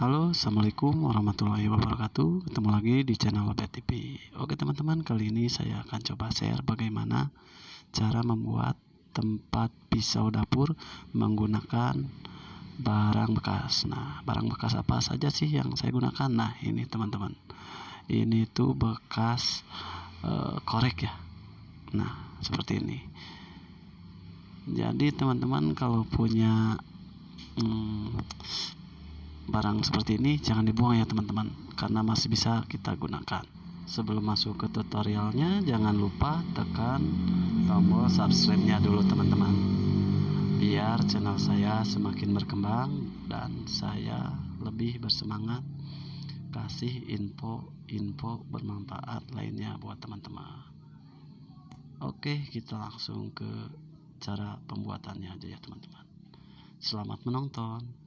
Halo, assalamualaikum warahmatullahi wabarakatuh. Ketemu lagi di channel Lopet TV. Oke teman-teman, kali ini saya akan coba share bagaimana cara membuat tempat pisau dapur menggunakan barang bekas. Nah, barang bekas apa saja sih yang saya gunakan? Nah, ini teman-teman, ini tuh bekas korek ya. Nah, seperti ini. Jadi teman-teman kalau punya barang seperti ini jangan dibuang ya teman-teman, karena masih bisa kita gunakan. Sebelum masuk ke tutorialnya, jangan lupa tekan tombol subscribe-nya dulu teman-teman, biar channel saya semakin berkembang dan saya lebih bersemangat kasih info bermanfaat lainnya buat teman-teman. Oke, kita langsung ke cara pembuatannya aja ya teman-teman. Selamat menonton.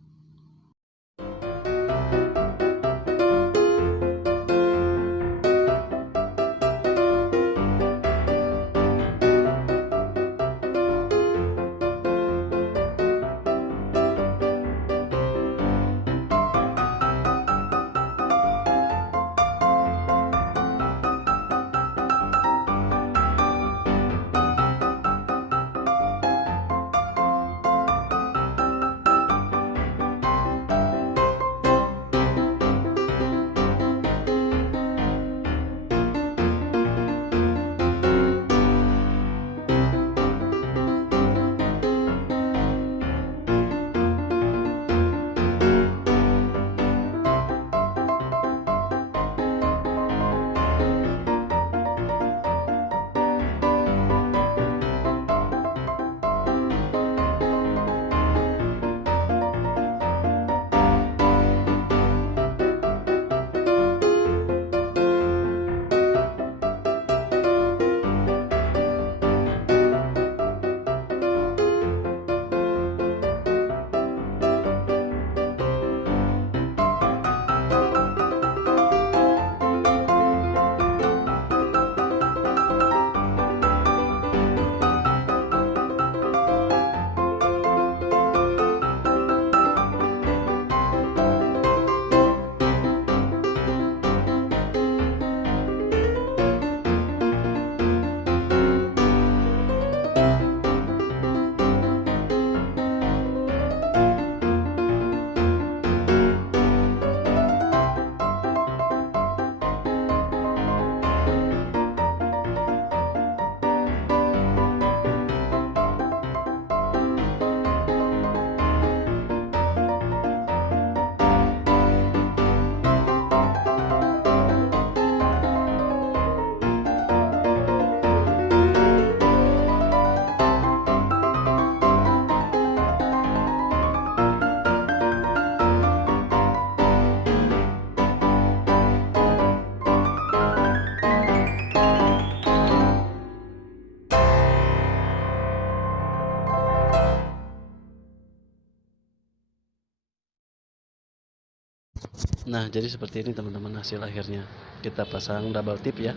Nah, jadi seperti ini teman-teman hasil akhirnya. Kita pasang double tip ya,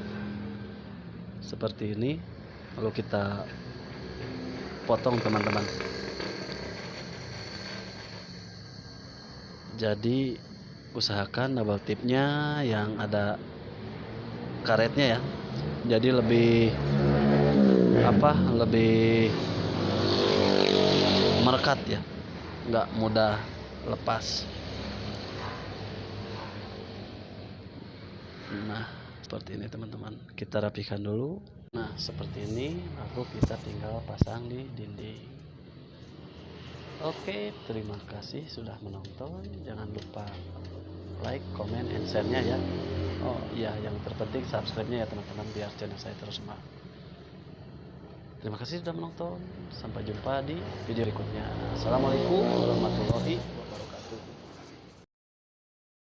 seperti ini. Lalu kita potong teman-teman. Jadi usahakan double tipnya yang ada karetnya ya, jadi lebih lebih merekat ya, nggak mudah lepas. Nah, seperti ini teman-teman, kita rapikan dulu. Nah, seperti ini, lalu kita tinggal pasang di dinding. Oke, terima kasih sudah menonton. Jangan lupa like, comment, and share-nya ya. Oh iya, yang terpenting subscribe-nya ya teman-teman, biar channel saya terus semangat. Terima kasih sudah menonton. Sampai jumpa di video berikutnya. Assalamualaikum warahmatullahi wabarakatuh.